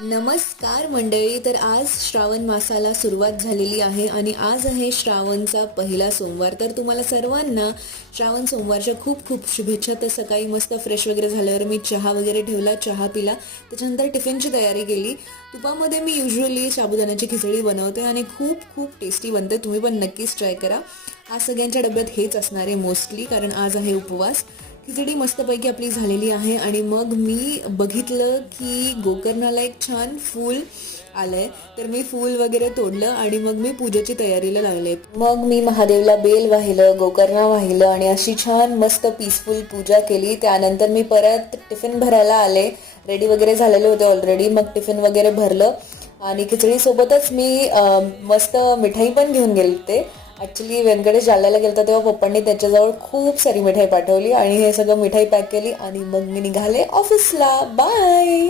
नमस्कार मंडळी. तर आज श्रावण मासाला सुरुवात झालेली आहे आणि आज आहे श्रावणचा पहिला सोमवार. तर तुम्हाला सर्वांना श्रावण सोमवारच्या खूप खूप शुभेच्छा. तर सकाळी मस्त फ्रेश वगैरे झाल्यावर मी चहा वगैरे ठेवला, चहा पिला. त्याच्यानंतर टिफिनची तयारी केली. तुपामध्ये मी युजली साबुदाण्याची खिचडी बनवते आणि खूप खूप टेस्टी बनते. तुम्ही पण नक्कीच ट्राय करा. आज सगळ्यांच्या डब्यात हेच असणार आहे मोस्टली, कारण आज आहे उपवास. खिचडी मस्तपैकी आपली झालेली आहे आणि मग मी बघितलं की गोकर्णाला एक छान फूल आलंय. तर मी फूल वगैरे तोडलं आणि मग मी पूजेची तयारीला लागले. मग मी महादेवला बेल वाहिलं, गोकर्णा वाहिलं आणि अशी छान मस्त पीसफुल पूजा केली. त्यानंतर मी परत टिफिन भरायला आले. रेडी वगैरे झालेले होते ऑलरेडी. मग टिफिन वगैरे भरलं आणि खिचडीसोबतच मी मस्त मिठाई पण घेऊन गेले. ॲक्च्युली व्यंकटेश जालन्याला गेलता तेव्हा पप्पांनी त्याच्याजवळ खूप सारी मिठाई पाठवली आणि हे सगळं मिठाई पॅक केली आणि मग मी निघाले ऑफिसला. बाय.